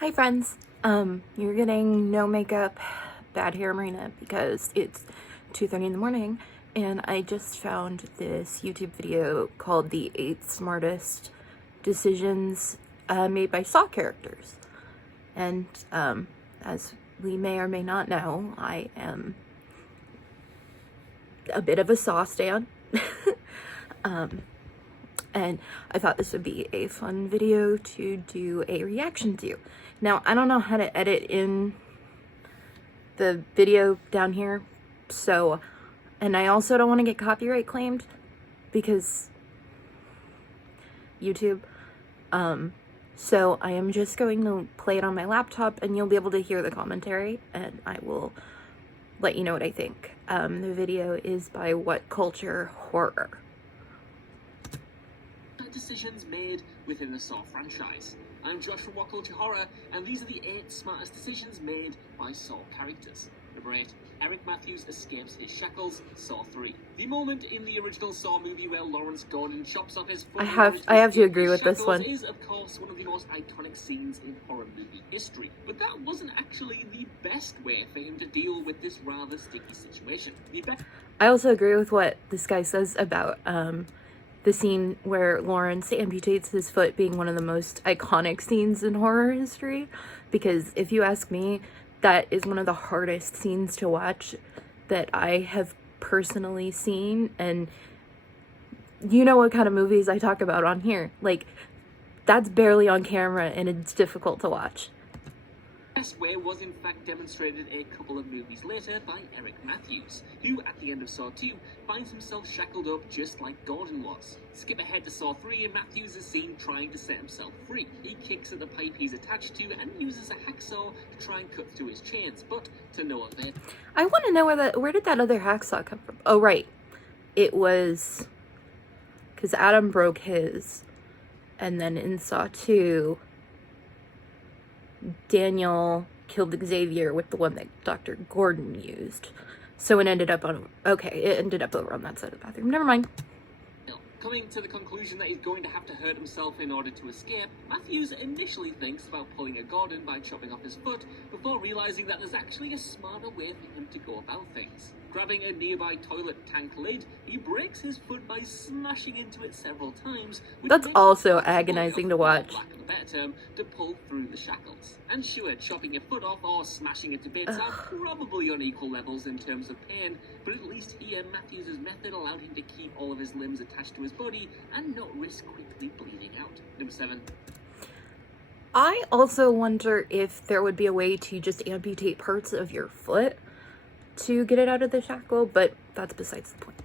Hi friends, you're getting no makeup, bad hair Marina because it's 2:30 in the morning and I just found this YouTube video called the 8 Smartest Decisions Made by Saw Characters. And as we may or may not know, I am a bit of a Saw stan. And I thought this would be a fun video to do a reaction to. Now, I don't know how to edit in the video down here, so, and I also don't want to get copyright claimed because YouTube, so I am just going to play it on my laptop and you'll be able to hear the commentary and I will let you know what I think. The video is by What Culture Horror. Decisions made within the Saw franchise. I'm Josh from What Culture Horror, and these are the 8 smartest decisions made by Saw characters. Number 8. Eric Matthews escapes his shackles, Saw 3. The moment in the original Saw movie where Lawrence Gordon chops off his foot I have to agree with this one. Is, of course, one of the most iconic scenes in horror movie history. But that wasn't actually the best way for him to deal with this rather sticky situation. I also agree with what this guy says about the scene where Lawrence amputates his foot being one of the most iconic scenes in horror history, because if you ask me, that is one of the hardest scenes to watch that I have personally seen, and you know what kind of movies I talk about on here. Like, that's barely on camera and it's difficult to watch. Best way was in fact demonstrated a couple of movies later by Eric Matthews, who at the end of Saw 2 finds himself shackled up just like Gordon was. Skip ahead to Saw 3 and Matthews is seen trying to set himself free. He kicks at the pipe he's attached to and uses a hacksaw to try and cut through his chains, but to no avail. I want to know where did that other hacksaw come from? Oh right, it was because Adam broke his, and then in Saw 2 Daniel killed Xavier with the one that Dr. Gordon used. So it ended up on, okay, it ended up over on that side of the bathroom. Never mind. Coming to the conclusion that he's going to have to hurt himself in order to escape, Matthews initially thinks about pulling a Gordon by chopping off his foot, before realizing that there's actually a smarter way for him to go about things. Grabbing a nearby toilet tank lid, he breaks his foot by smashing into it several times. That's also agonizing to watch. Better term, to pull through the shackles. And sure, chopping your foot off or smashing it to bits are probably on equal levels in terms of pain, but at least here Matthews' method allowed him to keep all of his limbs attached to his body and not risk quickly bleeding out. Number 7. I also wonder if there would be a way to just amputate parts of your foot to get it out of the shackle, but that's besides the point.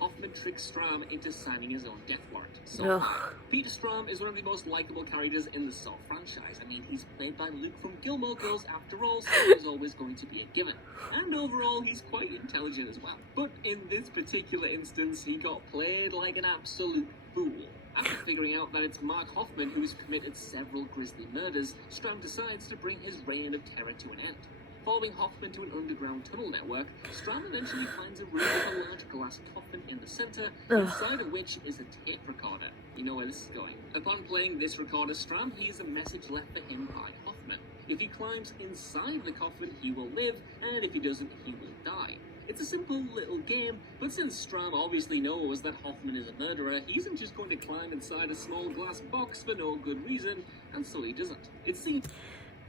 Hoffman tricks Strahm into signing his own death warrant. So, Peter Strahm is one of the most likable characters in the Saw franchise. I mean, he's played by Luke from Gilmore Girls after all, so he's always going to be a given. And overall, he's quite intelligent as well. But in this particular instance, he got played like an absolute fool. After figuring out that it's Mark Hoffman who's committed several grisly murders, Strahm decides to bring his reign of terror to an end. Following Hoffman to an underground tunnel network, Strahm eventually finds a room with a large glass coffin in the center, inside of which is a tape recorder. You know where this is going. Upon playing this recorder, Strahm hears a message left for him by Hoffman. If he climbs inside the coffin, he will live, and if he doesn't, he will die. It's a simple little game, but since Strahm obviously knows that Hoffman is a murderer, he isn't just going to climb inside a small glass box for no good reason, and so he doesn't. It seems...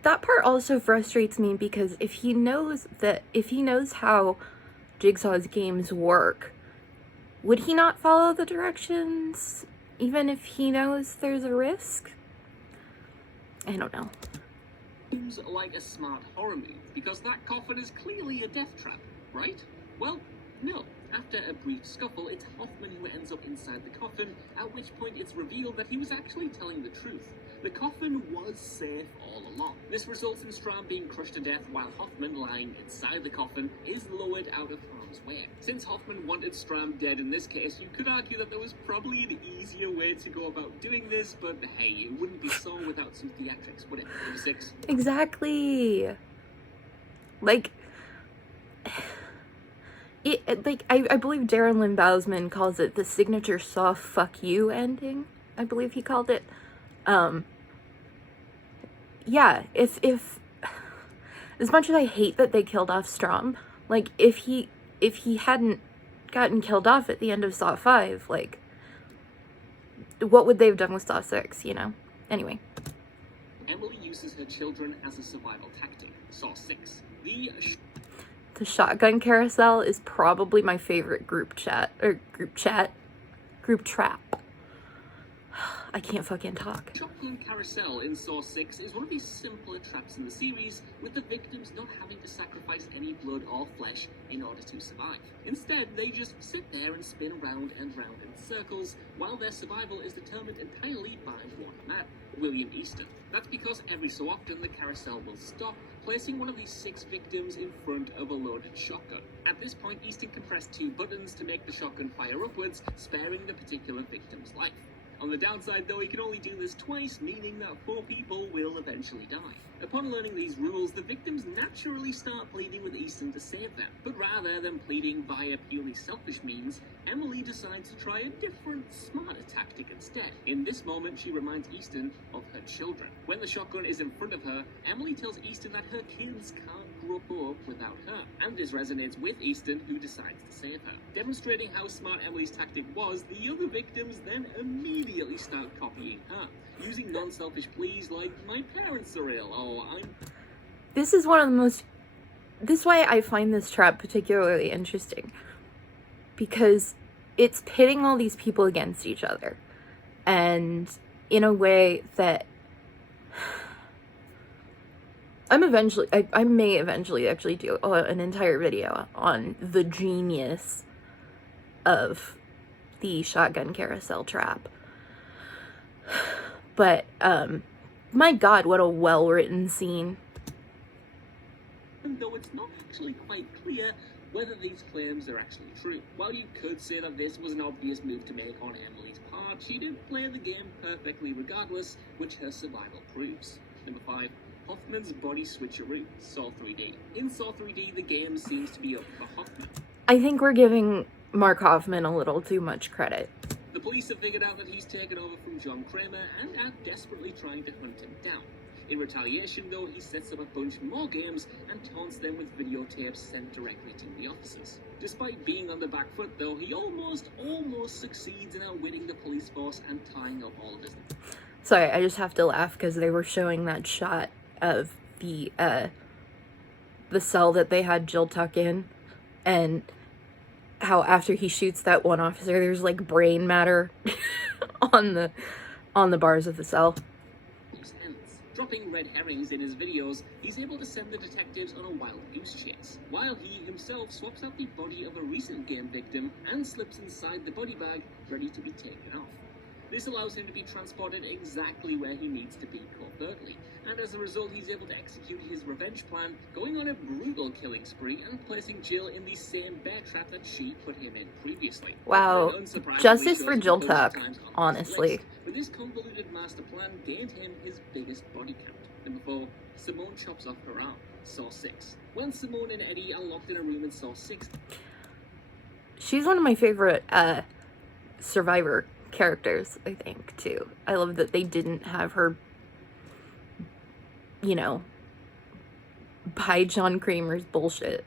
That part also frustrates me because if he knows how Jigsaw's games work, would he not follow the directions even if he knows there's a risk? I don't know. Seems like a smart horror move, because that coffin is clearly a death trap, right? Well, no. After a brief scuffle, it's Hoffman who ends up inside the coffin, at which point it's revealed that he was actually telling the truth. The coffin was safe all along. This results in Strahm being crushed to death while Hoffman, lying inside the coffin, is lowered out of harm's way. Since Hoffman wanted Strahm dead in this case, you could argue that there was probably an easier way to go about doing this, but hey, it wouldn't be Saw without some theatrics, would it? Number 6. Exactly. Like... I believe Darren Lynn Bousman calls it the signature Saw fuck you ending. I believe he called it. yeah, if as much as I hate that they killed off Strom, like, if he hadn't gotten killed off at the end of Saw 5, like, what would they have done with Saw 6, you know? Anyway. Emily uses her children as a survival tactic. Saw 6. The shotgun carousel is probably my favorite group trap. I can't fucking talk. Shotgun carousel in Saw 6 is one of these simpler traps in the series, with the victims not having to sacrifice any blood or flesh in order to survive. Instead, they just sit there and spin round and round in circles, while their survival is determined entirely by one man, William Easton. That's because every so often the carousel will stop, placing one of these 6 victims in front of a loaded shotgun. At this point, Easton can press 2 buttons to make the shotgun fire upwards, sparing the particular victim's life. On the downside, though, he can only do this twice, meaning that 4 people will eventually die. Upon learning these rules, the victims naturally start pleading with Easton to save them. But rather than pleading via purely selfish means, Emily decides to try a different, smarter tactic instead. In this moment, she reminds Easton of her children. When the shotgun is in front of her, Emily tells Easton that her kids can't grow up without her, and this resonates with Easton, who decides to save her. Demonstrating how smart Emily's tactic was, the other victims then immediately start copying her, using non-selfish pleas like, "My parents are ill," or "I'm..." This is one of the most... This is why I find this trap particularly interesting. Because it's pitting all these people against each other. And in a way that... I may eventually actually do an entire video on the genius of the shotgun carousel trap. But, my god, what a well-written scene. Though it's not actually quite clear whether these claims are actually true. While you could say that this was an obvious move to make on Emily's part, she did play the game perfectly regardless, which her survival proves. Number 5. Hoffman's body switcheroo, Saw 3D. In Saw 3D, the game seems to be up for Hoffman. I think we're giving Mark Hoffman a little too much credit. The police have figured out that he's taken over from John Kramer and are desperately trying to hunt him down. In retaliation, though, he sets up a bunch more games and taunts them with videotapes sent directly to the officers. Despite being on the back foot, though, he almost succeeds in outwitting the police force and tying up all of his... Sorry, I just have to laugh because they were showing that shot of the cell that they had Jill tuck in, and how after he shoots that one officer, there's like brain matter on the bars of the cell. Dropping red herrings in his videos, he's able to send the detectives on a wild goose chase, while he himself swaps out the body of a recent game victim and slips inside the body bag, ready to be taken off. This allows him to be transported exactly where he needs to be covertly, and as a result he's able to execute his revenge plan, going on a brutal killing spree and placing Jill in the same bear trap that she put him in previously. Wow, justice for Jill Tuck, honestly. But this convoluted master plan gained him his biggest body count. Number 4, Simone chops off her arm, Saw 6. When Simone and Eddie are locked in a room in Saw 6... She's one of my favorite survivor characters, I think, too. I love that they didn't have her, you know, buy John Kramer's bullshit.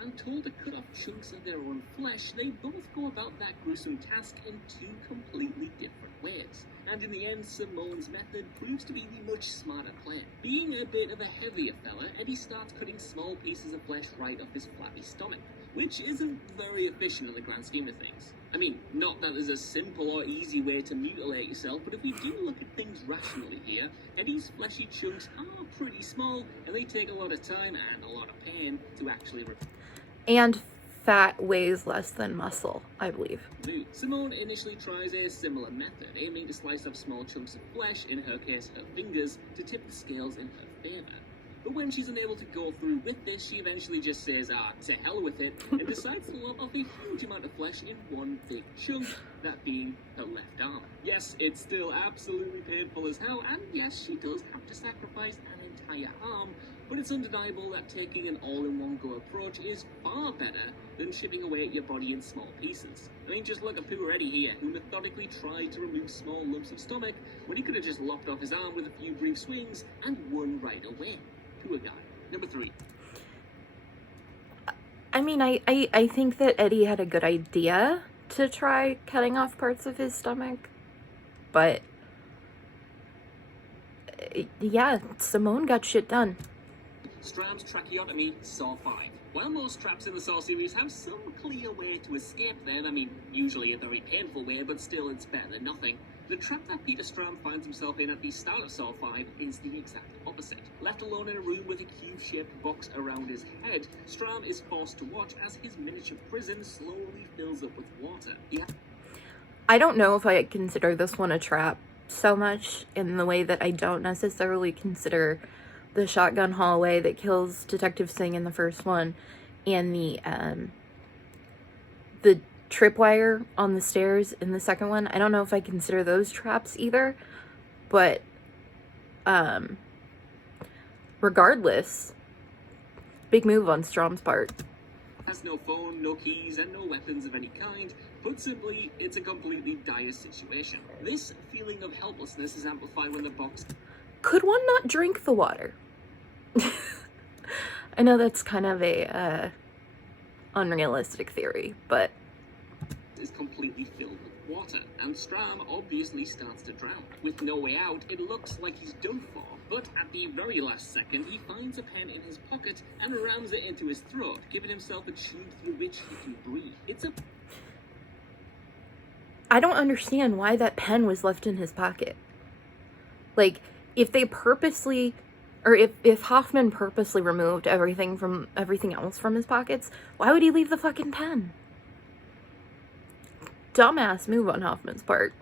And told to cut off chunks of their own flesh, they both go about that gruesome task in 2 completely different ways. And in the end, Simone's method proves to be the much smarter plan. Being a bit of a heavier fella, Eddie starts cutting small pieces of flesh right off his flabby stomach, which isn't very efficient in the grand scheme of things. I mean, not that there's a simple or easy way to mutilate yourself, but if we do look at things rationally here, Eddie's fleshy chunks are pretty small, and they take a lot of time and a lot of pain to actually and fat weighs less than muscle, I believe. Simone initially tries a similar method, aiming to slice off small chunks of flesh, in her case her fingers, to tip the scales in her favor. But when she's unable to go through with this, she eventually just says, to hell with it, and decides to lop off a huge amount of flesh in one big chunk, that being her left arm. Yes, it's still absolutely painful as hell, and yes, she does have to sacrifice an entire arm, but it's undeniable that taking an all-in-one-go approach is far better than chipping away at your body in small pieces. I mean, just look at poor Eddie here, who methodically tried to remove small lumps of stomach when he could have just lopped off his arm with a few brief swings and won right away. Poor guy. Number 3. I mean, I think that Eddie had a good idea to try cutting off parts of his stomach, but yeah, Simone got shit done. Stram's tracheotomy, Saw 5. While most traps in the Saw series have some clear way to escape them, I mean, usually a very painful way, but still it's better than nothing, the trap that Peter Stram finds himself in at the start of Saw 5 is the exact opposite. Left alone in a room with a cube-shaped box around his head, Stram is forced to watch as his miniature prison slowly fills up with water. I don't know if I consider this one a trap so much in the way that I don't necessarily consider the shotgun hallway that kills Detective Singh in the first one and the tripwire on the stairs in the second one. I don't know if I consider those traps either, but regardless, big move on Stram's part. Has no phone, no keys, and no weapons of any kind. Put simply, it's a completely dire situation. This feeling of helplessness is amplified when the box... Could one not drink the water? I know that's kind of a unrealistic theory, but... is completely filled with water, and Stram obviously starts to drown. With no way out, it looks like he's done for, but at the very last second, he finds a pen in his pocket and rams it into his throat, giving himself a tube through which he can breathe. I don't understand why that pen was left in his pocket. Like, if they purposely, or if Hoffman purposely removed everything else from his pockets, why would he leave the fucking pen? Dumbass move on Hoffman's part.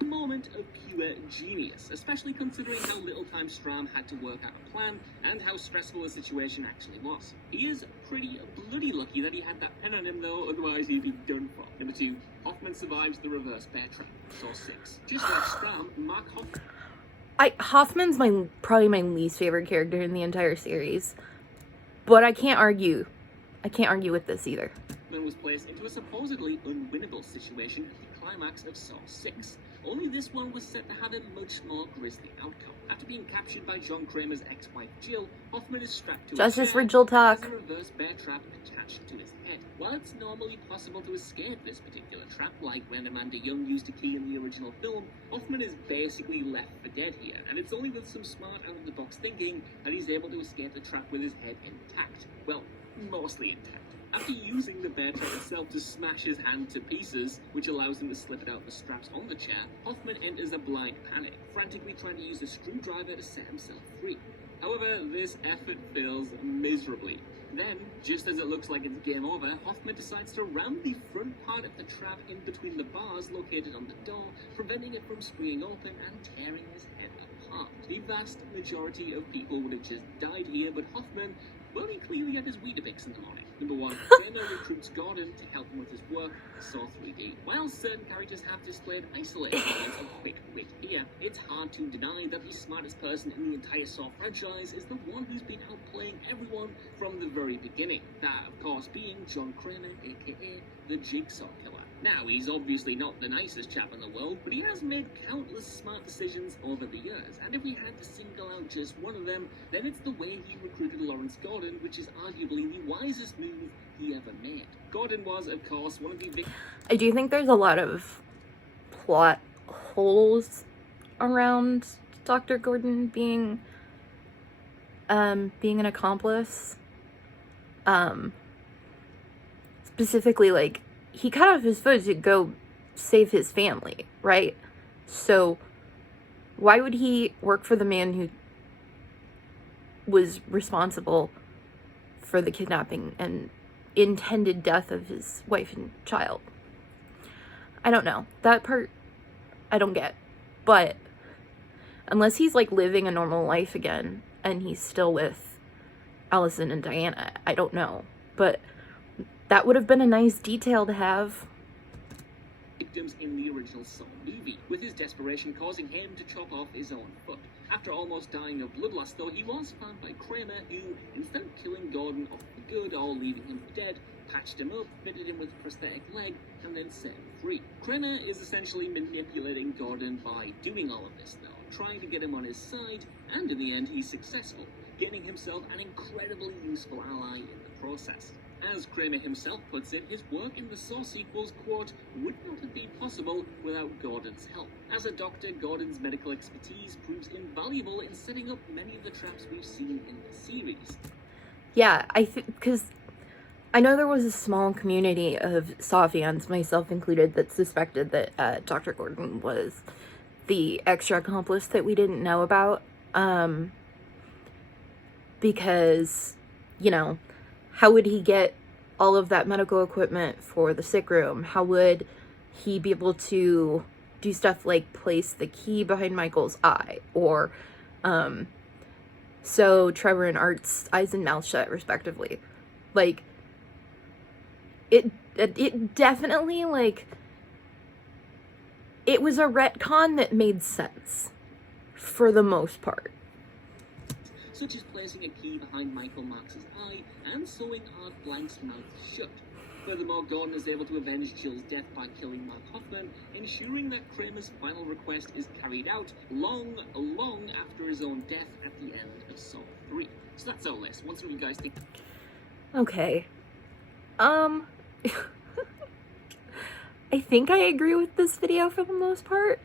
A moment of pure genius, especially considering how little time Stram had to work out a plan and how stressful the situation actually was. He is pretty bloody lucky that he had that pen on him though, otherwise he'd be done for. Number 2, Hoffman survives the reverse bear trap. Saw 6. Just like Stram, Mark Hoffman's probably my least favorite character in the entire series, but I can't argue with this either. Hoffman was placed into a supposedly unwinnable situation at the climax of Saw 6. Only this one was set to have a much more grisly outcome. After being captured by John Kramer's ex-wife Jill, Hoffman is strapped to Justice a for chair Jill and has talk. a reverse bear trap attached to his head. While it's normally possible to escape this particular trap, like when Amanda Young used a key in the original film, Hoffman is basically left for dead here, and it's only with some smart out-of-the-box thinking that he's able to escape the trap with his head intact. Well, mostly intact. After using the bear trap itself to smash his hand to pieces, which allows him to slip it out the straps on the chair, Hoffman enters a blind panic, frantically trying to use a screwdriver to set himself free. However, this effort fails miserably. Then, just as it looks like it's game over, Hoffman decides to ram the front part of the trap in between the bars located on the door, preventing it from springing open and tearing his head apart. The vast majority of people would have just died here, but Hoffman, well, he clearly had his Weetabix in the morning. Number 1, Dana recruits Gordon to help him with his work, Saw 3D. While certain characters have displayed isolated moments of quick wit here, it's hard to deny that the smartest person in the entire Saw franchise is the one who's been outplaying everyone from the very beginning. That, of course, being John Kramer, aka the Jigsaw Killer. Now, he's obviously not the nicest chap in the world, but he has made countless smart decisions over the years, and if we had to single out just one of them, then it's the way he recruited Lawrence Gordon, which is arguably the wisest move he ever made. Gordon was, of course, one of the I do think there's a lot of plot holes around Dr. Gordon being an accomplice. Specifically, like, he cut off his foot to go save his family, right? So why would he work for the man who was responsible for the kidnapping and intended death of his wife and child? I don't know. That part I don't get. But unless he's like living a normal life again and he's still with Allison and Diana, I don't know. But that would have been a nice detail to have. victims in the original Saw movie, with his desperation causing him to chop off his own foot. After almost dying of bloodlust though, he was found by Kramer, who, instead of killing Gordon off for good or leaving him for dead, patched him up, fitted him with a prosthetic leg, and then set him free. Kramer is essentially manipulating Gordon by doing all of this though, trying to get him on his side, and in the end he's successful, gaining himself an incredibly useful ally in the process. As Kramer himself puts it, his work in the Saw sequels, quote, would not have been possible without Gordon's help. As a doctor, Gordon's medical expertise proves invaluable in setting up many of the traps we've seen in the series. Yeah, because I know there was a small community of Saw fans, myself included, that suspected that Dr. Gordon was the extra accomplice that we didn't know about. Because, you know, how would he get all of that medical equipment for the sick room? How would he be able to do stuff like place the key behind Michael's eye? Or sew Trevor and Art's eyes and mouth shut, respectively. Like, it definitely, like, it was a retcon that made sense, for the most part. Such as placing a key behind Michael Marks's eye and sewing Art Blank's mouth shut. Furthermore, Gordon is able to avenge Jill's death by killing Mark Hoffman, ensuring that Kramer's final request is carried out long after his own death at the end of Saw 3. So that's our list. What do you guys think? Okay. I think I agree with this video for the most part.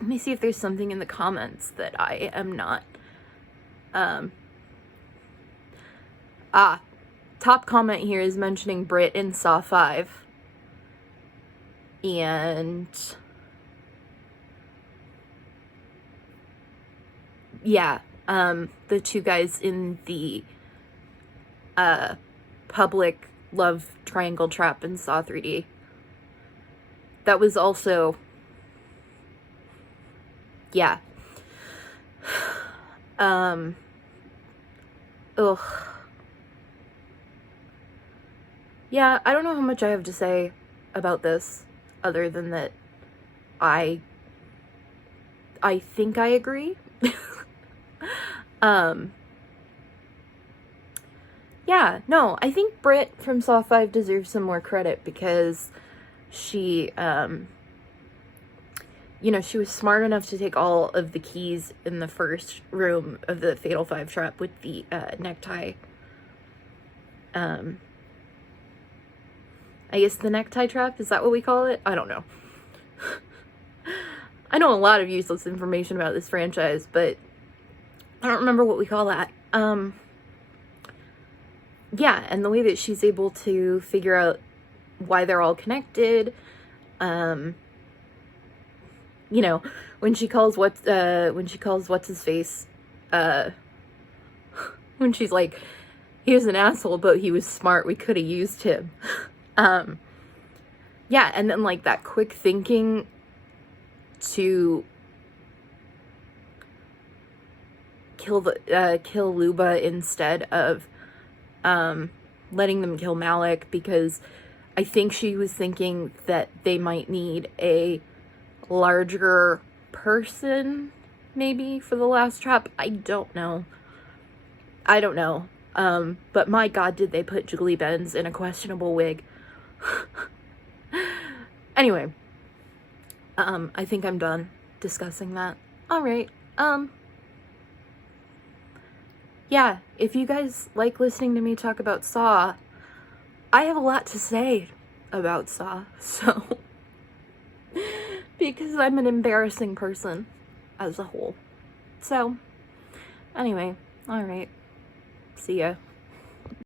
Let me see if there's something in the comments that I am not. Top comment here is mentioning Britt in Saw 5. And yeah, the two guys in the public love triangle trap in Saw 3D. That was also, yeah. Ugh. Yeah, I don't know how much I have to say about this, other than that I think I agree. Yeah, no, I think Britt from Saw 5 deserves some more credit because she, you know, she was smart enough to take all of the keys in the first room of the Fatal 5 trap with the necktie. I guess the necktie trap, is that what we call it? I don't know. I know a lot of useless information about this franchise, but I don't remember what we call that. Yeah, and the way that she's able to figure out why they're all connected, you know, when she calls what's his face, when she's like, he was an asshole, but he was smart, we could have used him. Yeah, and then like that quick thinking to kill Luba instead of letting them kill Malik, because I think she was thinking that they might need a larger person maybe for the last trap. I don't know. But my god, did they put Julie Benz in a questionable wig. Anyway, I think I'm done discussing that. Alright, yeah, if you guys like listening to me talk about Saw, I have a lot to say about Saw, so, because I'm an embarrassing person as a whole. So, anyway, alright, see ya.